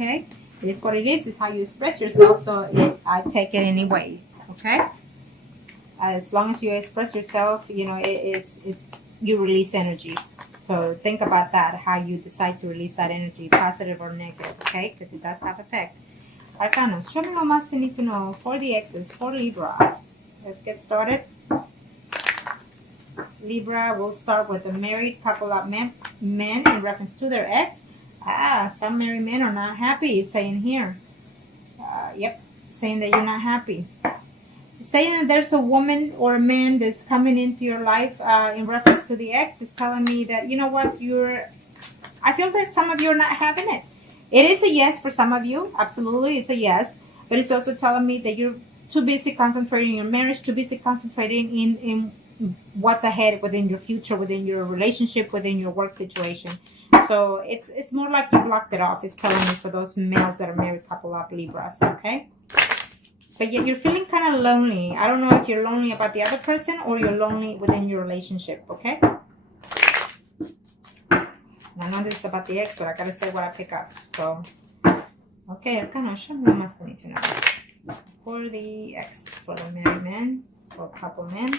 Okay, it is what it is. It's how you express yourself. So I take it anyway. Okay, as long as you express yourself, you know you release energy. So think about that. How you decide to release that energy, positive or negative. Okay, because it does have effect. Arcanos, show me what must they need to know for the exes for Libra. Let's get started. Libra will start with a married couple of men in reference to their ex. Some married men are not happy, it's saying here. Yep, saying that you're not happy. Saying that there's a woman or a man that's coming into your life in reference to the ex is telling me that, you know what, I feel that some of you are not having it. It is a yes for some of you. Absolutely, it's a yes. But it's also telling me that you're too busy concentrating on your marriage, too busy concentrating in what's ahead within your future, within your relationship, within your work situation. So it's more like you blocked it off. It's telling me for those males that are married couple of Libras, okay? But yet you're feeling kind of lonely. I don't know if you're lonely about the other person or you're lonely within your relationship, okay? I know this is about the ex, but I gotta say what I pick up. So, okay, Arcana, show me what must I need to know for the ex, for the married man, or couple men.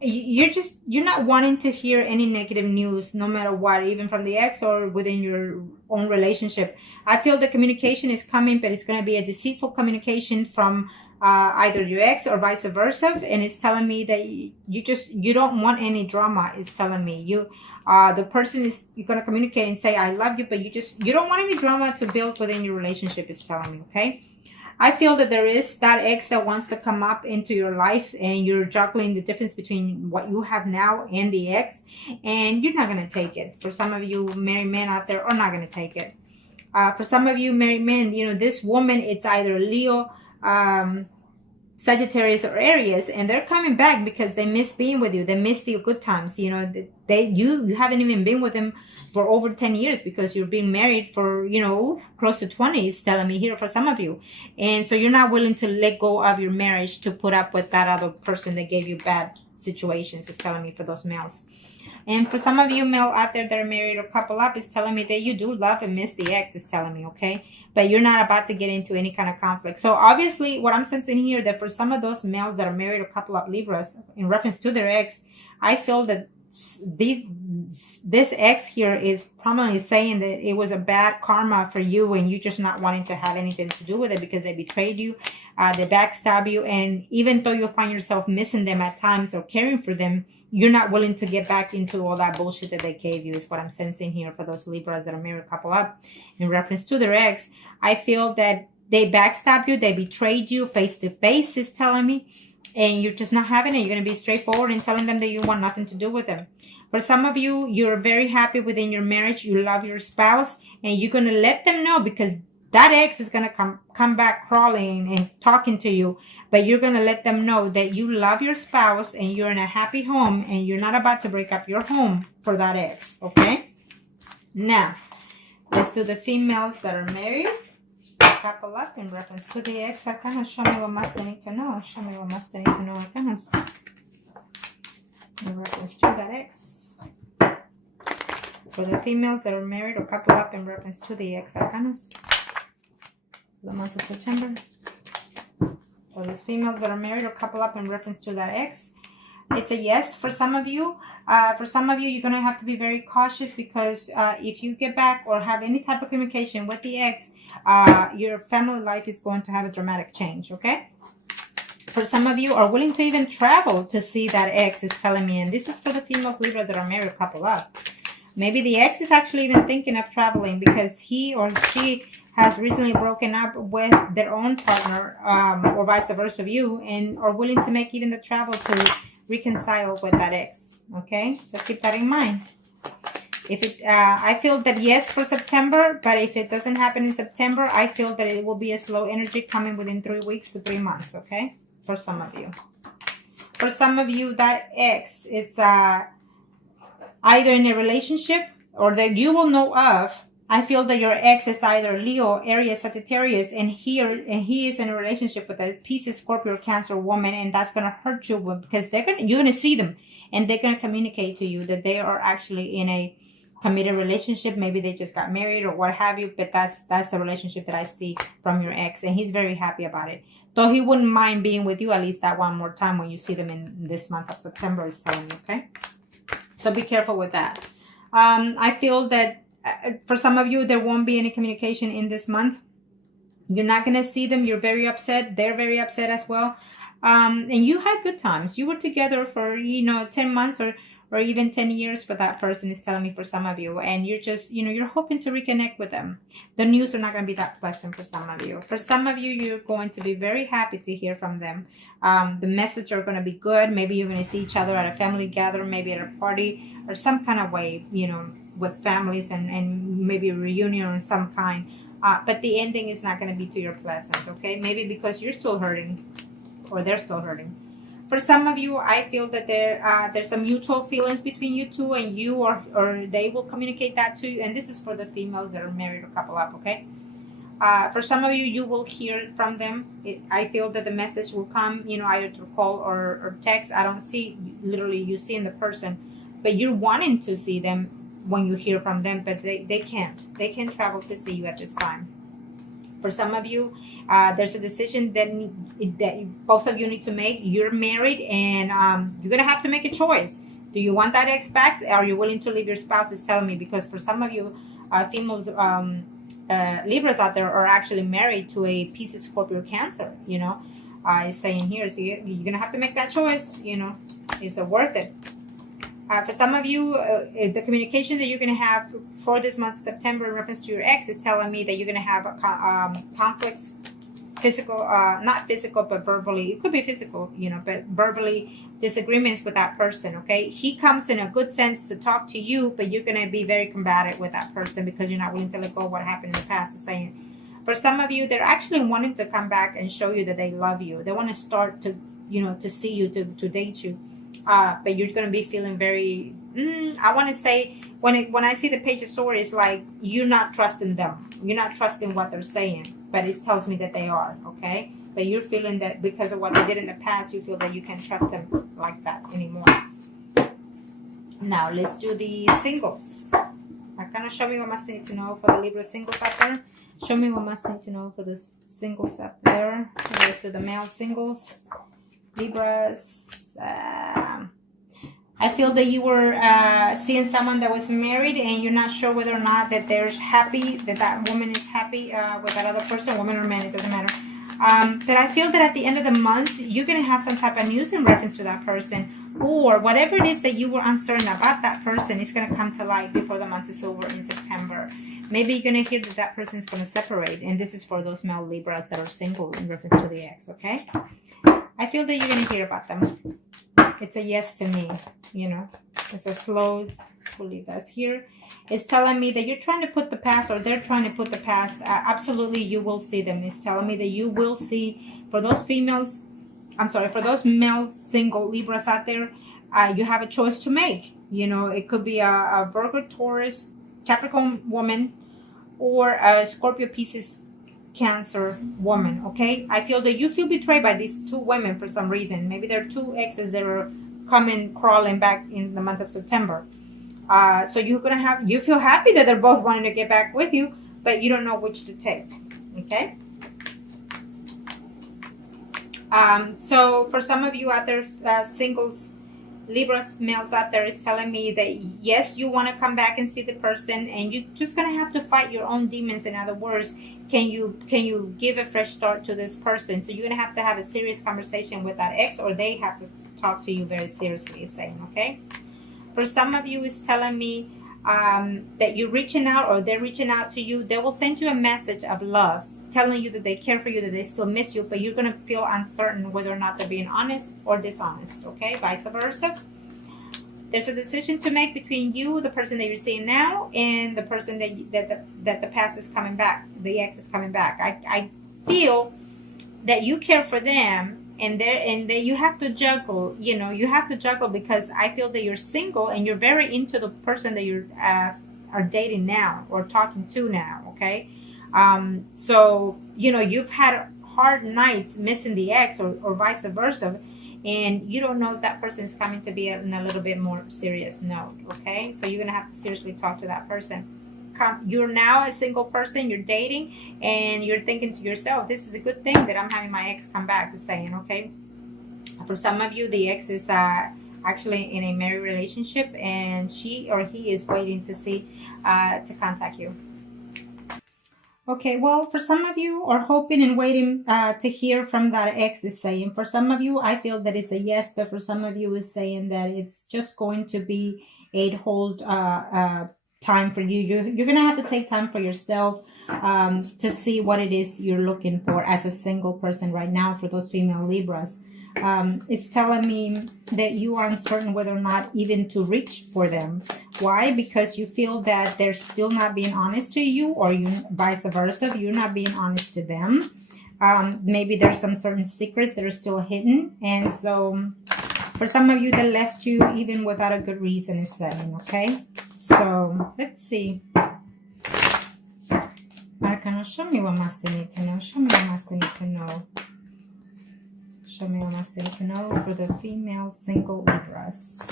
You're not wanting to hear any negative news, no matter what, even from the ex or within your own relationship. I feel the communication is coming, but it's going to be a deceitful communication from either your ex or vice versa. And it's telling me that you don't want any drama. It's telling me the person is going to communicate and say, I love you, but you don't want any drama to build within your relationship. It's telling me, okay? I feel that there is that ex that wants to come up into your life and you're juggling the difference between what you have now and the ex, and you're not going to take it. For some of you married men out there are not going to take it. For some of you married men, you know, this woman, it's either Leo, Sagittarius or Aries, and they're coming back because they miss being with you. They miss the good times. You know, you haven't even been with them for over 10 years because you're being married for, you know, close to 20, is telling me here for some of you. And so you're not willing to let go of your marriage to put up with that other person that gave you bad situations, is telling me for those males. And for some of you male out there that are married or couple up, it's telling me that you do love and miss the ex, is telling me, okay? But you're not about to get into any kind of conflict. So obviously what I'm sensing here, that for some of those males that are married or couple up Libras in reference to their ex, I feel that this ex here is prominently saying that it was a bad karma for you and you just not wanting to have anything to do with it because they betrayed you, they backstab you, and even though you find yourself missing them at times or caring for them, you're not willing to get back into all that bullshit that they gave you, is what I'm sensing here for those Libras that are married couple up in reference to their ex. I feel that they backstabbed you, they betrayed you face to face, is telling me, and you're just not having it. You're going to be straightforward and telling them that you want nothing to do with them. For some of you, you're very happy within your marriage. You love your spouse, and you're going to let them know, because that ex is going to come back crawling and talking to you. But you're going to let them know that you love your spouse and you're in a happy home and you're not about to break up your home for that ex. Okay? Now, let's do the females that are married. Couple up in reference to the ex. Arcana, show me what must they need to know. Show me what must they need to know, Arcana, in reference to that ex. For the females that are married or couple up in reference to the ex, Arcanas. The month of September. For those females that are married or couple up in reference to that ex, it's a yes for some of you. For some of you, you're going to have to be very cautious, because if you get back or have any type of communication with the ex, your family life is going to have a dramatic change, okay? For some of you are willing to even travel to see that ex, is telling me, and this is for the females Libra that are married or couple up. Maybe the ex is actually even thinking of traveling because he or she has recently broken up with their own partner, or vice versa of you, and are willing to make even the travel to reconcile with that ex. Okay, so keep that in mind. If it, I feel that yes for September, but if it doesn't happen in September, I feel that it will be a slow energy coming within 3 weeks to 3 months. Okay, for some of you. For some of you, that ex is either in a relationship or that you will know of. I feel that your ex is either Leo, Aries, Sagittarius, and he is in a relationship with a Pisces, Scorpio, Cancer woman, and that's gonna hurt you because you're gonna see them, and they're gonna communicate to you that they are actually in a committed relationship. Maybe they just got married or what have you, but that's the relationship that I see from your ex, and he's very happy about it. Though he wouldn't mind being with you at least that one more time when you see them in this month of September, is telling me, okay? So be careful with that. I feel that for some of you, there won't be any communication in this month. You're not going to see them. You're very upset. They're very upset as well. And you had good times. You were together for, 10 months or even 10 years for that person, is telling me, for some of you. And you're just, you're hoping to reconnect with them. The news are not going to be that pleasant for some of you. For some of you, you're going to be very happy to hear from them. The message are going to be good. Maybe you're going to see each other at a family gathering, maybe at a party or some kind of way, with families and maybe a reunion of some kind. But the ending is not going to be to your pleasant, okay? Maybe because you're still hurting or they're still hurting. For some of you, I feel that there's some mutual feelings between you two, and you or they will communicate that to you. And this is for the females that are married or couple up, okay? For some of you, you will hear from them. I feel that the message will come, either through call or text. I don't see literally you seeing the person, but you're wanting to see them when you hear from them, but they can't. They can't travel to see you at this time. For some of you, there's a decision that both of you need to make. You're married, and you're going to have to make a choice. Do you want that ex back? Are you willing to leave your spouse? Is telling me, because for some of you, females, Libras out there are actually married to a Pisces, Scorpio, Cancer. It's saying here, so you're going to have to make that choice. Is it worth it? For some of you, the communication that you're going to have for this month of September in reference to your ex is telling me that you're going to have conflicts, physical, not physical, but verbally. It could be physical, but verbally disagreements with that person, okay? He comes in a good sense to talk to you, but you're going to be very combative with that person because you're not willing to let go of what happened in the past. Is saying, for some of you, they're actually wanting to come back and show you that they love you. They want to start to, to see you, to date you. But you're going to be feeling very, I want to say, when I see the Page of Swords, it's like you're not trusting them. You're not trusting what they're saying, but it tells me that they are, okay? But you're feeling that because of what they did in the past, you feel that you can't trust them like that anymore. Now, let's do the singles. Kind of show me what must need to know for the Libra singles out there. Show me what must need to know for the singles out there. Let's do the male singles. Libras. I feel that you were seeing someone that was married, and you're not sure whether or not that they're happy, that woman is happy with that other person, woman or man, it doesn't matter. But I feel that at the end of the month, you're going to have some type of news in reference to that person, or whatever it is that you were uncertain about that person, it's going to come to light before the month is over in September. Maybe you're going to hear that person is going to separate, and this is for those male Libras that are single in reference to the ex, okay? I feel that you're going to hear about them. It's a yes to me, It's a slow, believe that's here. It's telling me that you're trying to put the past, or they're trying to put the past. Absolutely, you will see them. It's telling me that you will see, for those females, for those male single Libras out there, you have a choice to make. It could be a Virgo, Taurus, Capricorn woman, or a Scorpio, Pisces, Cancer woman, okay? I feel that you feel betrayed by these two women for some reason. Maybe there are two exes that are coming crawling back in the month of September. So you feel happy that they're both wanting to get back with you, but you don't know which to take, okay? So for some of you out there, singles, Libras males out there, is telling me that yes, you want to come back and see the person, and you're just going to have to fight your own demons. In other words, can you give a fresh start to this person? So you're going to have a serious conversation with that ex, or they have to talk to you very seriously, is saying, okay? For some of you, is telling me that you're reaching out, or they're reaching out to you. They will send you a message of love, telling you that they care for you, that they still miss you, but you're going to feel uncertain whether or not they're being honest or dishonest, okay? Vice versa. There's a decision to make between you, the person that you're seeing now, and the person that the past is coming back, the ex is coming back. I feel that you care for them, and that you have to juggle, you have to juggle, because I feel that you're single and you're very into the person that you are dating now or talking to now, okay? So, you've had hard nights missing the ex, or vice versa, and you don't know if that person is coming to be in a little bit more serious note. Okay, so you're gonna have to seriously talk to that person. You're now a single person, you're dating, and you're thinking to yourself, this is a good thing that I'm having my ex come back, is saying. Okay, for some of you, the ex is actually in a married relationship, and she or he is waiting to see to contact you. Okay, well, for some of you are hoping and waiting to hear from that ex, is saying. For some of you, I feel that it's a yes, but for some of you is saying that it's just going to be a hold time for you. You're going to have to take time for yourself to see what it is you're looking for as a single person right now. For those female Libras, it's telling me that you are uncertain whether or not even to reach for them. Why? Because you feel that they're still not being honest to you, or you vice versa, you're not being honest to them. Maybe there's some certain secrets that are still hidden, and so for some of you that left you even without a good reason, is saying. Okay, so let's see. Arcana, show me what Master need to know. Show me what Master need to know. Show me what Master need to know for the female single Libras.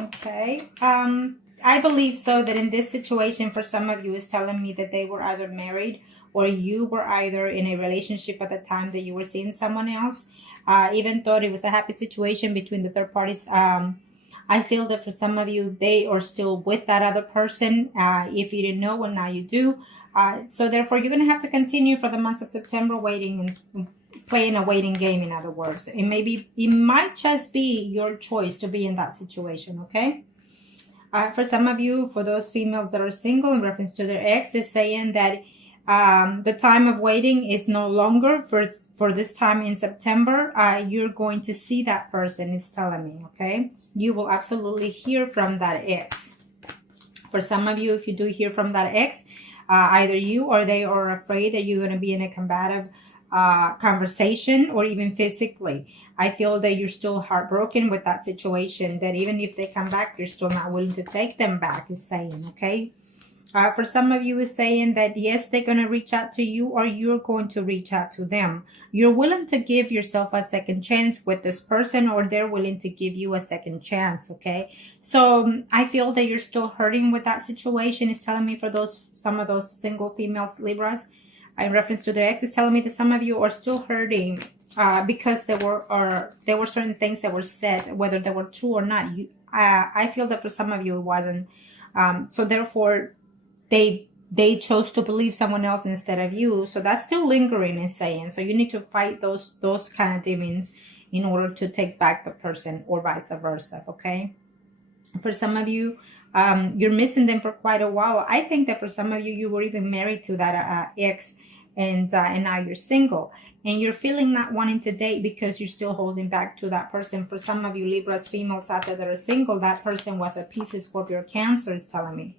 Okay. I believe so that in this situation, for some of you, is telling me that they were either married, or you were either in a relationship at the time that you were seeing someone else. Even though it was a happy situation between the third parties, I feel that for some of you, they are still with that other person. If you didn't know, well, now you do. So therefore, you're going to have to continue for the month of September waiting and playing a waiting game, in other words. It might just be your choice to be in that situation, okay? For some of you, for those females that are single, in reference to their ex, is saying that the time of waiting is no longer for this time in September. You're going to see that person, is telling me, okay? You will absolutely hear from that ex. For some of you, if you do hear from that ex, either you or they are afraid that you're going to be in a combative conversation, or even physically. I feel that you're still heartbroken with that situation, that even if they come back, you're still not willing to take them back, is saying. Okay, for some of you, is saying that yes, they're going to reach out to you, or you're going to reach out to them. You're willing to give yourself a second chance with this person, or they're willing to give you a second chance. Okay, so I feel that you're still hurting with that situation, is telling me, for some of those single females Libras. In reference to the ex, is telling me that some of you are still hurting because there were certain things that were said, whether they were true or not. I feel that for some of you it wasn't. So therefore, they chose to believe someone else instead of you. So that's still lingering, is saying. So you need to fight those kind of demons in order to take back the person, or vice versa. Okay. For some of you, you're missing them for quite a while. I think that for some of you, you were even married to that ex, and now you're single, and you're feeling not wanting to date because you're still holding back to that person. For some of you Libras females out there that are single, that person was a Pisces, Scorpio, Cancer, is telling me.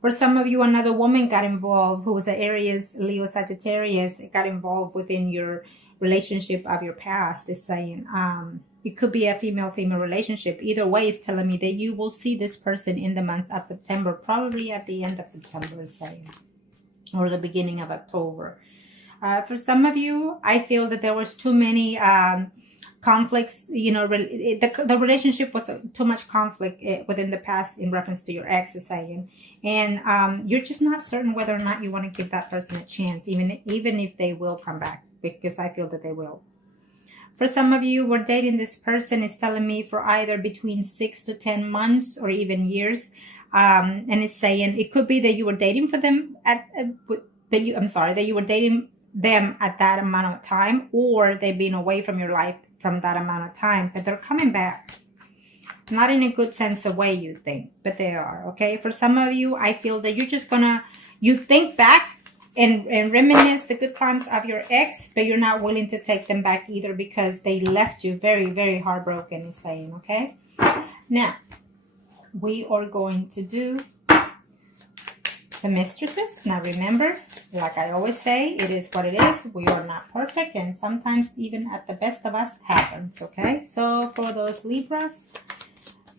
For some of you, another woman got involved, who was an Aries, Leo, Sagittarius, got involved within your relationship of your past, is saying. It could be a female-female relationship. Either way, it's telling me that you will see this person in the month of September, probably at the end of September, is saying, or the beginning of October. For some of you, I feel that there was too many conflicts. You know, the relationship was too much conflict within the past, in reference to your ex, is saying. And you're just not certain whether or not you want to give that person a chance, even if they will come back, because I feel that they will. For some of you, we're dating this person, is telling me, for either between 6 to 10 months or even years. And it's saying it could be that you were dating for them that you were dating them at that amount of time, or they've been away from your life from that amount of time, but they're coming back. Not in a good sense of way you think, but they are. Okay. For some of you, I feel that you're just you think back and reminisce the good times of your ex, but you're not willing to take them back either, because they left you very, very heartbroken, is saying. Okay. Now, we are going to do the mistresses. Now remember, like I always say, it is what it is. We are not perfect, and sometimes even at the best of us happens. Okay. So for those Libras,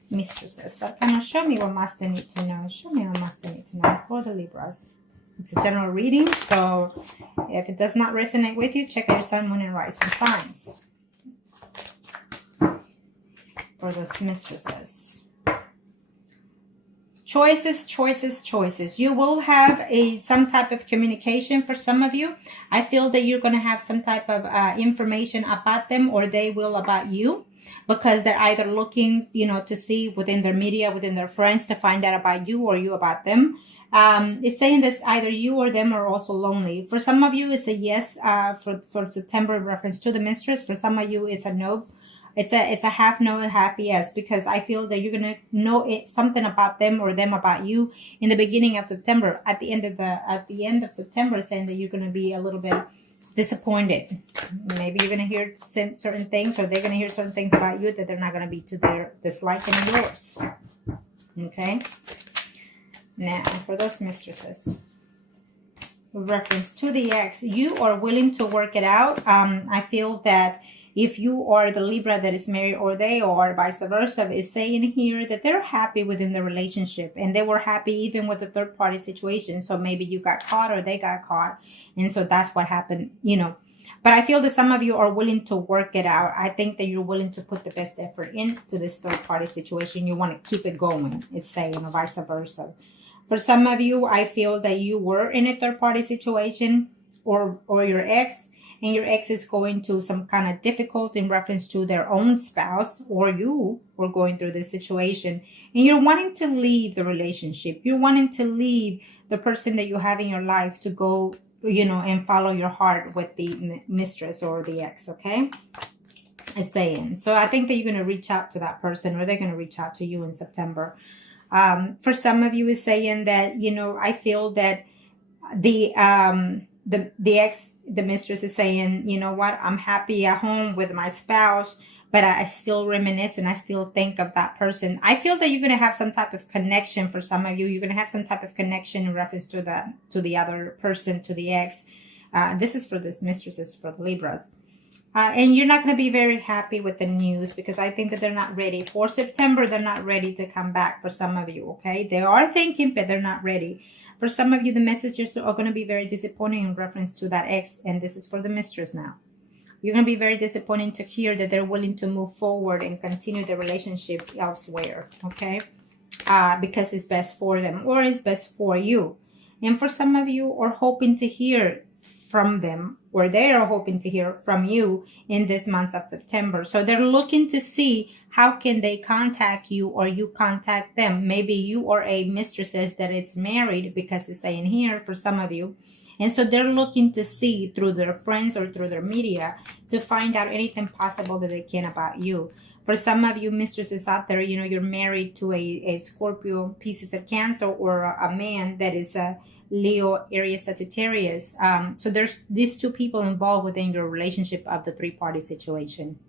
mistresses, so can you show me what Master need to know? Show me what Master need to know for the Libras. It's a general reading, so if it does not resonate with you, check out your sun, moon, and rising signs for those mistresses. Choices, choices, choices. You will have some type of communication for some of you. I feel that you're going to have some type of information about them, or they will about you, because they're either looking, you know, to see within their media, within their friends, to find out about you, or you about them. It's saying that either you or them are also lonely. For some of you, it's a yes for September in reference to the mistress. For some of you, it's a no. It's a half no and half yes, because I feel that you're gonna know something about them or them about you in the beginning of September. At the end of September, it's saying that you're gonna be a little bit disappointed. Maybe you're gonna hear certain things, or they're gonna hear certain things about you that they're not gonna be to their disliking of yours. Okay. Now, for those mistresses, with reference to the ex, you are willing to work it out. I feel that if you are the Libra that is married, or they are, vice versa, it's saying here that they're happy within the relationship, and they were happy even with the third party situation. So maybe you got caught, or they got caught, and so that's what happened, you know. But I feel that some of you are willing to work it out. I think that you're willing to put the best effort into this third party situation. You want to keep it going, it's saying, or vice versa. For some of you, I feel that you were in a third party situation, or your ex, and your ex is going through some kind of difficult in reference to their own spouse, or you were going through this situation, and you're wanting to leave the relationship. You're wanting to leave the person that you have in your life to go, you know, and follow your heart with the mistress or the ex, okay? It's saying. So I think that you're going to reach out to that person, or they're going to reach out to you in September. For some of you, is saying that, you know, I feel that the ex, the mistress is saying, you know what, I'm happy at home with my spouse, but I still reminisce and I still think of that person. I feel that you're going to have some type of connection. For some of you, you're going to have some type of connection in reference to the other person, to the ex. This is for this mistresses, for the Libras. And you're not going to be very happy with the news, because I think that they're not ready. For September, they're not ready to come back for some of you, okay? They are thinking, but they're not ready. For some of you, the messages are going to be very disappointing in reference to that ex, and this is for the mistress now. You're going to be very disappointing to hear that they're willing to move forward and continue the relationship elsewhere, okay? Because it's best for them, or it's best for you. And for some of you are hoping to hear from them, or they are hoping to hear from you in this month of September. So they're looking to see how can they contact you, or you contact them. Maybe you are a mistresses that is married, because it's saying here for some of you. And so they're looking to see through their friends or through their media to find out anything possible that they can about you. For some of you mistresses out there, you know, you're married to a Scorpio, Pisces, or Cancer, or a man that is a Leo, Aries, Sagittarius. So there's these two people involved within your relationship of the three-party situation,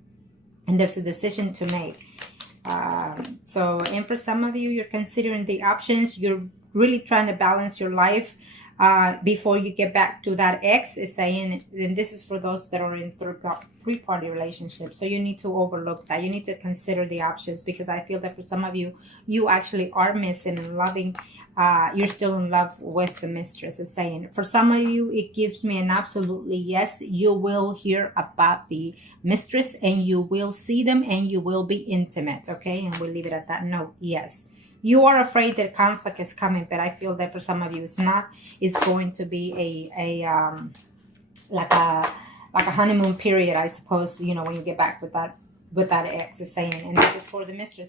and there's a decision to make. And for some of you, you're considering the options. You're really trying to balance your life before you get back to that ex, is saying. And this is for those that are in three-party relationships. So you need to overlook that. You need to consider the options, because I feel that for some of you, you actually are missing and loving. You're still in love with the mistress, is saying. For some of you, it gives me an absolutely yes. You will hear about the mistress, and you will see them, and you will be intimate, okay? And we'll leave it at that note. Yes. You are afraid that conflict is coming, but I feel that for some of you, it's not. It's going to be like a honeymoon period, I suppose, you know, when you get back with that ex, is saying. And this is for the mistress.